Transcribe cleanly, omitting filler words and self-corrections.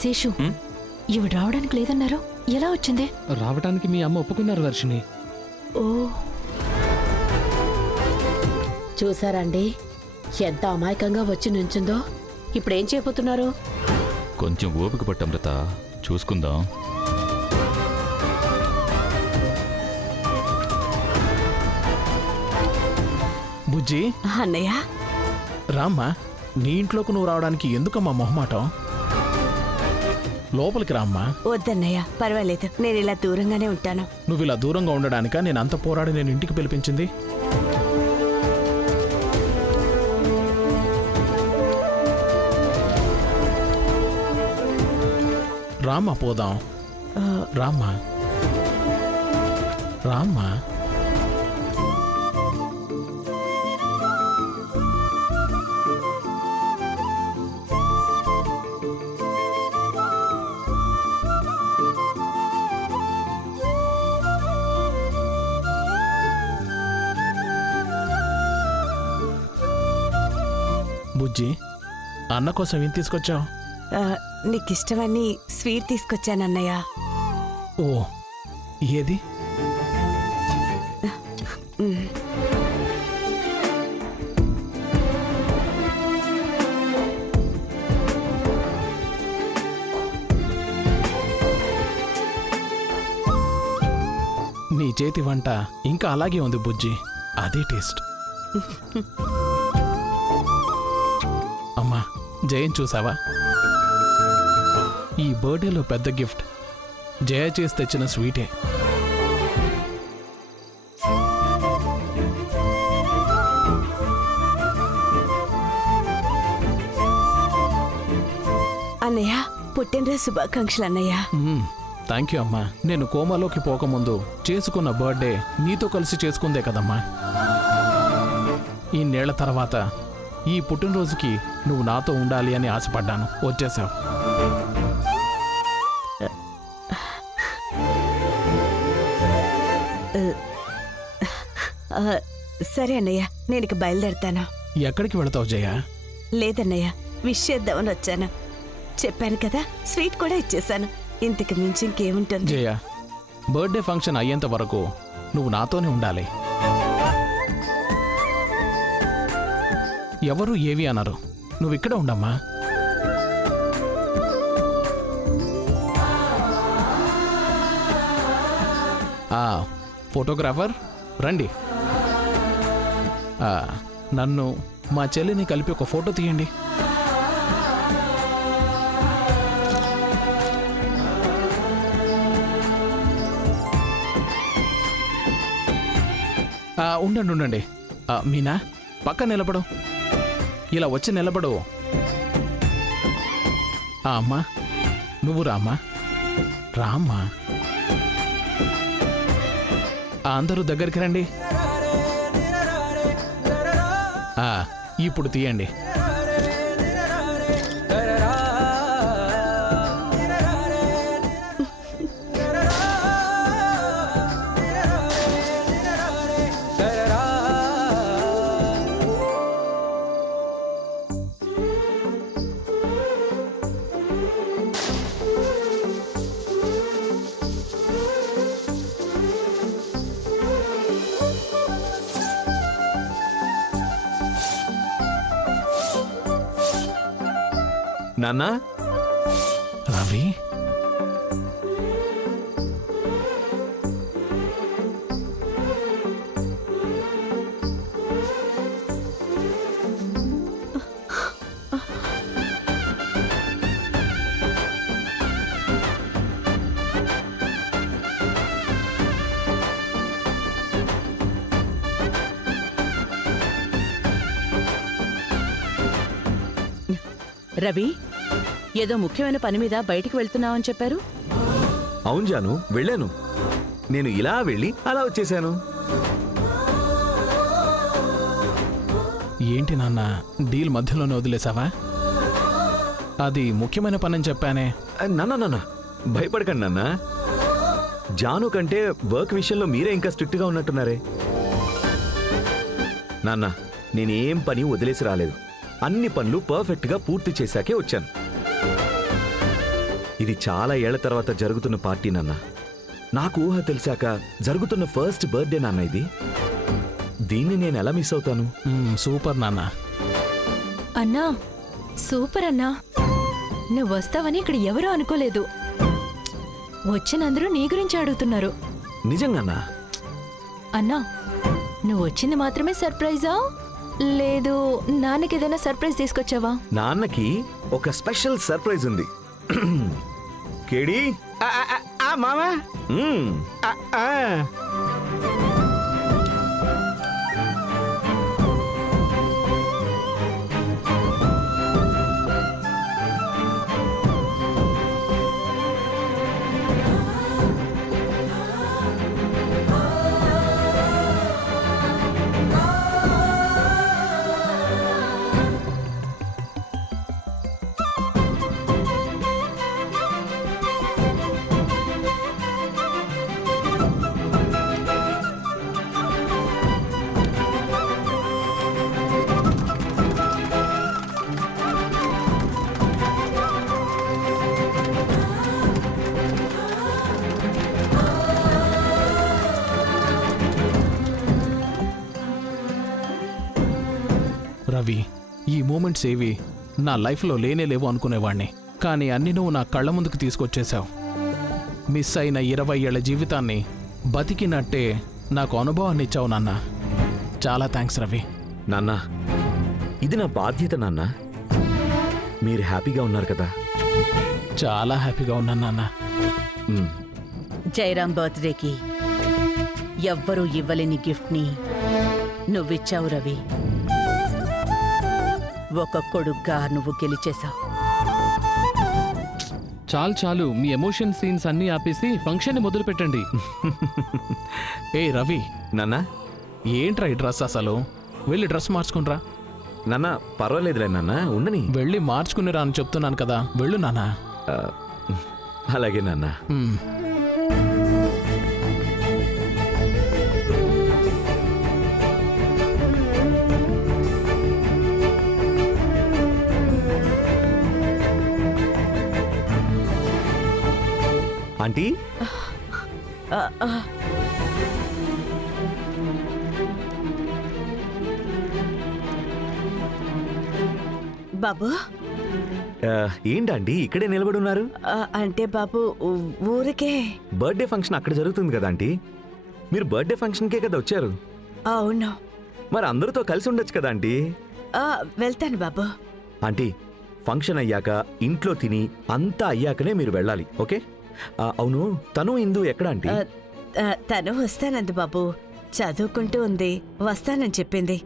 శేషు, ఇవి రావడానికి లేదన్నారు, ఎలా వచ్చింది? రావడానికి మీ అమ్మ ఒప్పుకున్నారు వర్షిణి. ఓ, చూసారండి ఎంత అమాయకంగా వచ్చి నుంచుందో. ఇప్పుడేం చేయబోతున్నారు? కొంచెం ఓపిక పట్టు అమృత, చూసుకుందాం. బుజ్జి, అన్నయ్య, రామ్మా. నీ ఇంట్లోకి నువ్వు రావడానికి ఎందుకమ్మా మొహమాటం? లోపలికి రామ్మా. వద్దన్నయ్య, పర్వాలేదు, నేను ఇలా దూరంగానే ఉంటాను. నువ్వు ఇలా దూరంగా ఉండడానిక నేను అంత పోరాడి నేను ఇంటికి పిలిపించింది? రామ్మా పోదాం. రామ్మా రామ్మా. బుజ్జి, అన్న కోసం ఏం తీసుకొచ్చావు? నీకిష్టమని స్వీట్ తీసుకొచ్చానన్నయ్య. ఓ, ఏది? నీ చేతి వంట ఇంకా అలాగే ఉంది బుజ్జి, అదే టేస్ట్. అమ్మా, జయన్ చూసావా? ఈ బర్త్డేలో పెద్ద గిఫ్ట్ జయ చేసి తెచ్చిన స్వీటే. అన్నయ్య, పుట్టినరోజు శుభాకాంక్షలు అన్నయ్య. థ్యాంక్ యూ అమ్మా. నేను కోమాలోకి పోకముందు చేసుకున్న బర్త్డే నీతో కలిసి చేసుకుందే కదమ్మా. ఇన్నేళ్ల తర్వాత ఈ పుట్టినరోజుకి నువ్వు నాతో ఉండాలి అని ఆశపడ్డాను. వచ్చేసావు. సరే అన్నయ్య, నేను ఇక బయలుదేరుతాను. ఎక్కడికి వెళతావు జయ? లేదన్నయ్య, విష్ చేద్దామని వచ్చాను. చెప్పాను కదా, స్వీట్ కూడా ఇచ్చేశాను. ఇంతకు మించి ఇంకేముంటుంది? జయ, బర్త్డే ఫంక్షన్ అయ్యేంత వరకు నువ్వు నాతోనే ఉండాలి. ఎవరు ఏవి అన్నారు, నువ్వు ఇక్కడ ఉండమ్మా. ఫోటోగ్రాఫర్ రండి. నన్ను మా చెల్లిని కలిపి ఒక ఫోటో తీయండి. ఉండండి ఉండండి. మీనా, పక్క నిలబడు. ఇలా వచ్చి నిలబడు. అమ్మా, నువ్వు రామ్మా. రామ్మా. అందరూ దగ్గరికి రండి. ఇప్పుడు తీయండి. నాన్నా, రవి, రవి, ఏదో ముఖ్యమైన పని మీద బయటికి వెళ్తున్నావని చెప్పారు. అవును జాను, వెళ్ళాను. నేను ఇలా వెళ్ళి అలా వచ్చేసాను. ఏంటి నాన్న, డీల్ మధ్యలోనే వదిలేసావా? అది ముఖ్యమైన పని చెప్పానే. నాన్న, భయపడకండి నాన్న. జాను కంటే వర్క్ విషయంలో మీరే ఇంకా స్ట్రిక్ట్గా ఉన్నట్టున్నారే. నాన్న, నేనేం పని వదిలేసి రాలేదు. అన్ని పనులు పర్ఫెక్ట్గా పూర్తి చేశాకే వచ్చాను. ఇది చాలా ఏళ్ల తర్వాత జరుగుతున్న పార్టీ నాన్న. నాకు ఊహ తెలిసాక జరుగుతున్న ఫస్ట్ బర్త్డే నాన్న ఇది. దీన్ని నేను ఎలా మిస్ అవుతాను? సూపర్ నాన్న. అన్నా సూపర్ అన్నా, నువ్వు వస్తావని ఇక్కడ ఎవరూ అనుకోలేదు. వచ్చినందరూ నీ గురించి అడుగుతున్నారు. నిజంగానా? అన్నా నువ్వు వచ్చింది మాత్రమే సర్ప్రైజా, లేదు నాన్నకి ఏదైనా సర్ప్రైజ్ తీసుకొచ్చావా? నాన్నకి ఒక స్పెషల్ సర్ప్రైజ్ ఉంది. కేడి మామా మ్మ్. రవి, ఈ మూమెంట్స్ ఏవి నా లైఫ్లో లేనే లేవు అనుకునేవాణ్ణి, కానీ అన్ని నువ్వు నా కళ్ళ ముందుకు తీసుకొచ్చేశావు. మిస్ అయిన 20 ఏళ్ల జీవితాన్ని బతికినట్టే నాకు అనుభవాన్ని ఇచ్చావు నాన్న. చాలా థ్యాంక్స్ రవి. నాన్న, ఇది నా బాధ్యత నాన్న. మీరు హ్యాపీగా ఉన్నారు కదా? చాలా హ్యాపీగా ఉన్నాను నాన్న. మ్మ్. జయరాం బర్త్డేకి ఎవ్వరూ ఇవ్వలేని గిఫ్ట్ని నువ్విచ్చావు రవి. ఒక కొడుగ్గా నువ్వు గెలిచేశావు. చాలు చాలు, మీ ఎమోషన్ సీన్స్ అన్నీ ఆపేసి ఫంక్షన్ మొదలు పెట్టండి. ఏ రవి, నాన్న ఏంట్రా ఈ డ్రెస్ అసలు? వెళ్ళి డ్రెస్ మార్చుకునిరా. నాన్న పర్వాలేదులే నాన్న, ఉండని. వెళ్ళి మార్చుకునిరా అని చెప్తున్నాను కదా, వెళ్ళు నాన్న. ఆ, అలాగే నాన్న. మ్మ్. ఆంటీ, ఆ, ఆ. బాబు ఏంటండి ఇక్కడే నిలబడున్నారు? అంటే బాబు ఊరికే. బర్త్డే ఫంక్షన్ అక్కడ జరుగుతుంది కదా ఆంటీ. మీరు బర్త్డే ఫంక్షన్కే కదా వచ్చారు. అవును. మరి అందరితో కలిసి ఉండొచ్చు కదా ఆంటీ. వెళ్తాను బాబు. ఆంటీ, ఫంక్షన్ అయ్యాక ఇంట్లో తిని అంతా అయ్యాకనే మీరు వెళ్ళాలి, ఓకే? అవును, తను ఇందు ఎక్కడ ఆంటీ? తను వస్తానంది బాబు, చదువుకుంటూ ఉంది, వస్తానని చెప్పింది.